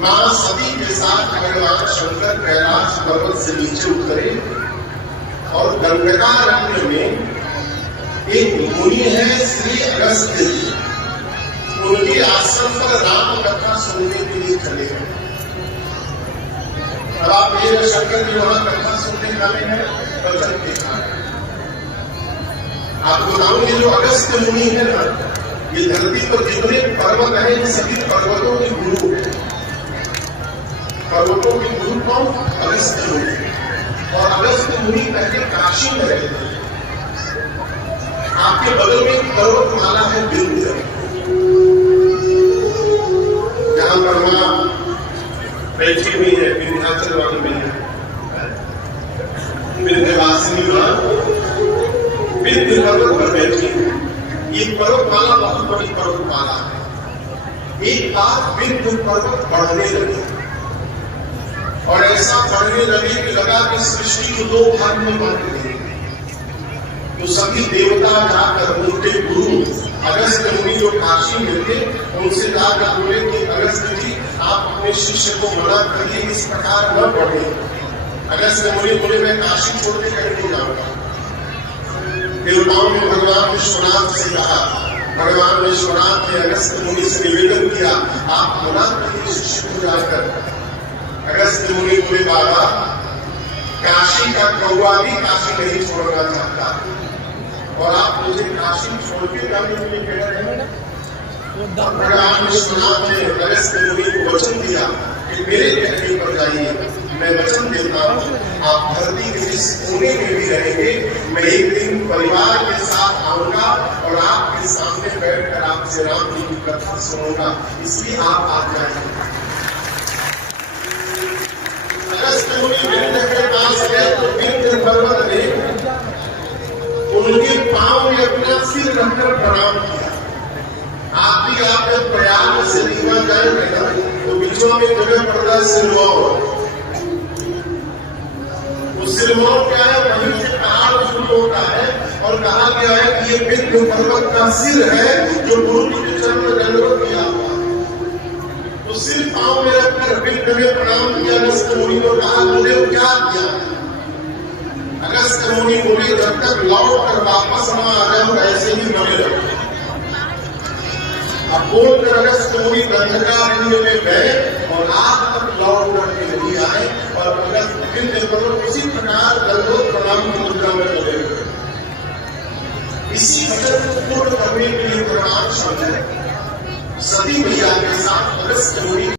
मां सती के साथ भगवान शंकर कैलाश पर्वत से नीचे उतरे और गंडकारण्य में एक मुनि है श्री अगस्त्य जी, उनके आश्रम पर राम कथा सुनने के लिए चले हैं। अब आप ये शंकर जी वहां कथा सुनने वाले हैं वचन के कारण। आपको बताऊंगे जो अगस्त्य मुनि है ना, ये धरती पर जितने पर्वत हैं इन सभी पर्वतों के गुरु हैं। पर्वतों के गुरु कौन? अगस्त्य मुनि। और अगस्त्य मुनि पहले काशी में रहते थे। आपके बगल में एक पर्वतमाला है विंध्य, जहां पर मां बैठी हुई है, विंध्याचल वाली मैया, विंध्यवासिनी मां विंध्य पर्वत पर बैठी है। ये पर्वतमाला बहुत बड़ी पर्वतमाला है। एक बार विंध्य पर्वत बढ़ने लगे और ऐसा बढ़ने लगे कि लगा कि सृष्टि को दो भाग में बांट देंगे। तो सभी देवता जाकर उनके गुरु अगस्त्य मुनि जो काशी में थे उनसे जाकर बोले कि अगस्त्य जी आप अपने शिष्य को मना करिए, इस प्रकार न बढ़े। अगस्त्य मुनि बोले मैं काशी छोड़ के कहीं नहीं जाऊंगा। देवताओं ने भगवान विश्वनाथ से कहा, भगवान विश्वनाथ ने अगस्त्य मुनि से निवेदन किया आप मना करिए शिष्य को जाकर। अगस्त्य मुनि बोले बाबा काशी का कौवा भी काशी नहीं छोड़ना चाहता और आप मुझे काशी छोड़ के जाने के लिए कह रहे हैं। भगवान विश्वनाथ ने अगस्त्य मुनि को वचन दिया कि मेरे कहने पर जाइए, मैं वचन देता हूँ आप धरती के जिस कोने में भी रहेंगे मैं एक दिन परिवार के साथ आऊंगा और आपके सामने बैठकर आपसे राम जी की कथा सुनूंगा, इसलिए आप आ जाइए। अगस्त्य मुनि विंध्य के पास गए तो विंध्य पर्वत ने उनके पांव में अपना सिर रखकर प्रणाम किया। आप भी आपके प्रयाग से रीवा जाएंगे ना तो बीचों में जगह पड़ता है सिरमौर। वो सिरमौर क्या है? वहीं से पहाड़ शुरू होता है और कहा गया है कि ये विंध्य पर्वत का सिर है जो गुरु के चरण में दंडवत किया हुआ। तो सिर पांव में रखकर विंध्य में प्रणाम किया। अगस्त्य मुनि को कहा मुझे क्या किया? अगस्त्य मुनि बोले जब तक लौट कर वापस न आ जाऊं ऐसे ही बने रहो। अब बोलकर अगस्त्य मुनि गंडकारण्य में गए और आज तक लौट करके नहीं आए और विंध्य पर्वत उसी प्रकार दंडवत प्रणाम की मुद्रा में लगे हुए। इसी वचन को पूर्ण करने के लिए भगवान शंकर सती मैया के साथ अगस्त्य मुनि